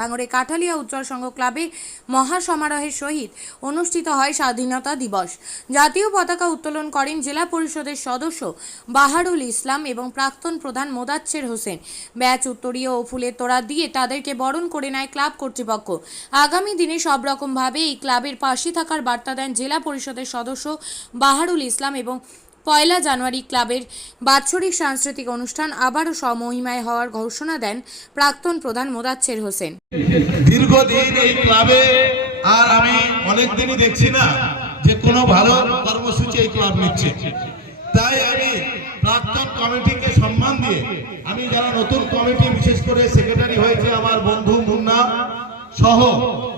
ভাঙড়ে কাঠালিয়া উজ্জ্বল সংঘ ক্লাবে মহাসমারোহের সহিত অনুষ্ঠিত হয় স্বাধীনতা দিবস। জাতীয় পতাকা উত্তোলন করেন জেলা পরিষদের সদস্য বাহারুল ইসলাম এবং প্রাক্তন প্রধান মোদাচ্ছের হোসেন। ব্যাচ, উত্তরীয় ও ফুলের তোড়া দিয়ে তাদেরকে বরণ করে নেয় ক্লাব কর্তৃপক্ষ। আগামী দিনে সব রকমভাবে এই ক্লাবের পাশে থাকার বার্তা দেন জেলা পরিষদের সদস্য বাহারুল ইসলাম এবং 1 জানুয়ারি ক্লাবের বাৎসরিক সাংস্কৃতিক অনুষ্ঠান আবারও সমহিমায় হওয়ার ঘোষণা দেন প্রাক্তন প্রধান মোদাচ্ছের হোসেন। দীর্ঘদিন এই ক্লাবে আর আমি অনেকদিনই দেখছি না যে কোনো ভালো কর্মসূচি এই ক্লাব নিচ্ছে, তাই আমি প্রাক্তন কমিটিকে সম্মান দিয়ে আমি যারা নতুন কমিটি, বিশেষ করে সেক্রেটারি হয়েছে আমার বন্ধু মুন্না সহ,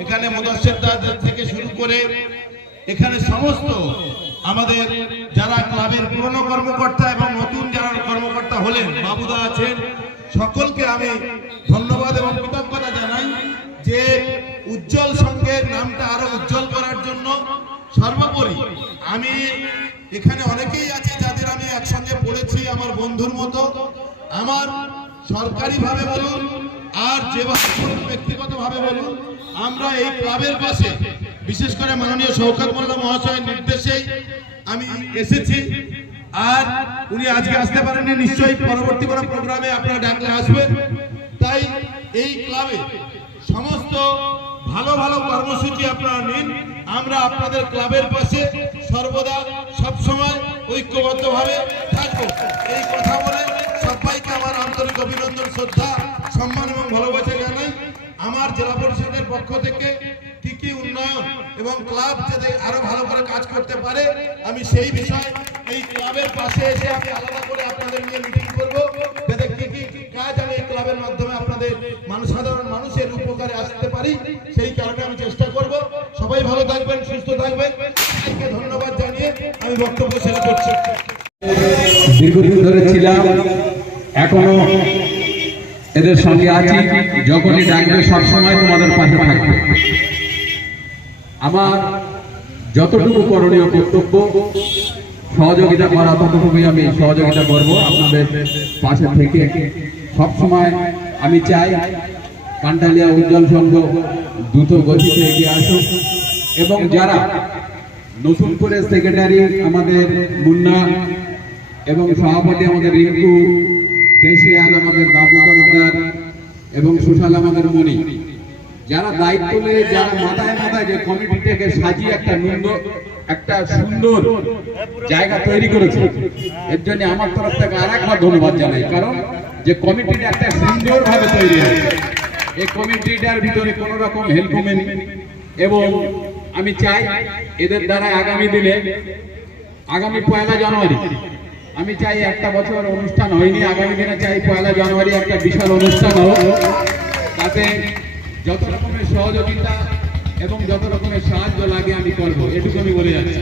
এখানে মোদাচ্ছের থেকে শুরু করে এখানে সমস্ত আমাদের যারা ক্লাবের পুরনো কর্মকর্তা এবং নতুন যারা কর্মকর্তা হলেন, বাবুদা আছেন, সকলকে আমি ধন্যবাদ এবং কৃতজ্ঞতা জানাই যে উজ্জ্বল সংঘের নামটা আরো উজ্জ্বল করার জন্য। সর্বোপরি আমি এখানে অনেকেই আছে যাদের আমি একসঙ্গে পড়েছি, আমার বন্ধুর মতো, আমার সরকারিভাবে বলুন আর যেভাবে ব্যক্তিগতভাবে বলুন, আমরা এই ক্লাবের পাশে, বিশেষ করে মাননীয় শওকত মোল্লা মহাশয়ের নির্দেশেই আমি এসেছি। আর উনি আজকে আসতে পারেননি, নিশ্চয়ই পরবর্তী কোনো প্রোগ্রামে আপনারা ডাকলে আসবেন। তাই এই ক্লাবে সমস্ত ভালো ভালো কর্মসূচি আপনারা নিন, আমরা আপনাদের ক্লাবের পাশে সর্বদা সবসময় ঐক্যবদ্ধভাবে থাকবো। এই কথা বলে সবাইকে আমার আন্তরিক অভিনন্দন, শ্রদ্ধা, সম্মান এবং ভালোবাসা জানাই। আমার জেলা পরিষদের পক্ষ থেকে কি কি উন্নয়ন এবং ক্লাব যাতে আরো ভালো করে কাজ করতে পারে, আমি সেই বিষয়ে এই ক্লাবের পাশে এসে আমি আলাদা করে আপনাদের নিয়ে মিটিং করবো, যাতে কি কি কাজ আমি এই ক্লাবের মাধ্যমে আপনাদের সাধারণ মানুষের উপকারে আসতে পারি, সেই কারণে আমি চেষ্টা করব। সবাই ভালো থাকবেন, সুস্থ থাকবেন। সবাইকে ধন্যবাদ জানিয়ে আমি বক্তব্য শেষ করছি। দীর্ঘদিন ধরে ছিলাম, এখনো এদের সঙ্গে আছি, যখনই ডাকবে সবসময় তোমাদের পাশে থাকবে। আমার যতটুকু করণীয় কর্তব্য সহযোগিতা করা, ততটুকুই আমি সহযোগিতা করব আপনাদের পাশে থেকে। সবসময় আমি চাই কাঠালিয়া উজ্জ্বল সংঘ দ্রুত গতিতে এগিয়ে আসুক এবং যারা নতুন করে সেক্রেটারি আমাদের মুন্না এবং সভাপতি আমাদের রিঙ্কু, কেশিয়ার আমাদের বাবু তরফদার এবং সুশাল আমাদের মণি, যারা দায়িত্ব নিয়ে যারা মাথায় মাথায় যে কমিটিটাকে সাজিয়ে একটা সুন্দর জায়গা তৈরি করেছে, এর জন্য আমার তরফ থেকে আরেকবার ধন্যবাদ জানাই। কারণ যে কমিটিটা একটা সুন্দরভাবে তৈরি হয়েছে, এই কমিটিটার ভিতরে কোনো রকম হেলফুমেন, এবং আমি চাই এদের দ্বারা আগামী দিনে, আগামী 1 জানুয়ারি আমি চাই, একটা বছর অনুষ্ঠান হয়নি, আগামী দিনে চাই 1 জানুয়ারি একটা বিশাল অনুষ্ঠান হোক, তাতে যত রকমের সহযোগিতা এবং যত রকমের সাহায্য লাগে আমি করবো, এটুকু আমি বলে যাচ্ছি।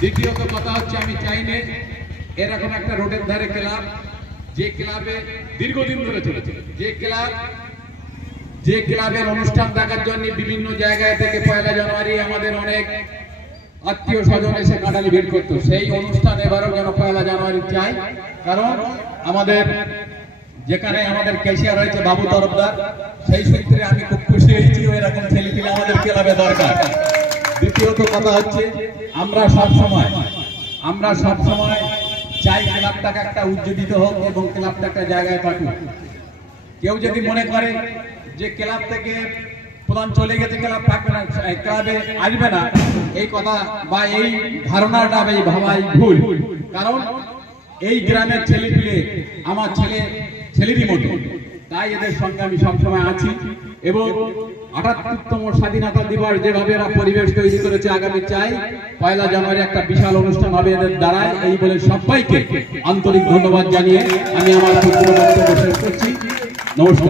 দ্বিতীয়ত কথা হচ্ছে, আমি চাই না এরকম একটা রোডের ধারে ক্লাব, যে ক্লাবে দীর্ঘদিন ধরে চলেছে, যে ক্লাবের অনুষ্ঠান দেখার জন্য বিভিন্ন জায়গায় থেকে 1 জানুয়ারি আমাদের অনেক আত্মীয় স্বজন এসে কাটালি ভিড় করতো, সেই অনুষ্ঠান এবারও যেন 1 জানুয়ারি চাই। কারণ আমাদের যেখানে আমাদের কেশিয়া রয়েছে বাবু তরফদার, সেই সূত্রে আমি খুব খুশি হয়েছি, এরকম ছেলেপিলে আমাদের ক্লাবে দরকার। দ্বিতীয়ত কথা হচ্ছে, আমরা সবসময় চাই ক্লাবটাকে একটা উজ্জীবিত হোক এবং ক্লাবটা একটা জায়গায় থাকুক। কেউ যদি মনে করে যে ক্লাব থেকে প্রধান চলে গেছে, ক্লাব থাকবে না, ক্লাবে আসবে না, এই কথা বা এই ধারণাটা এই ভাবাই ভুল। কারণ এই গ্রামের ছেলেপিলে আমার ছেলেরই মতো, তাই এদের সঙ্গে আমি সবসময় আছি। এবং ৭৮তম স্বাধীনতা দিবস যেভাবে এরা পরিবেশ তৈরি করেছে, আগামী চাই 1 জানুয়ারি একটা বিশাল অনুষ্ঠান হবে এদের দ্বারায়। এই বলে সবাইকে আন্তরিক ধন্যবাদ জানিয়ে আমি আমার বক্তব্য শেষ করছি। নমস্কার।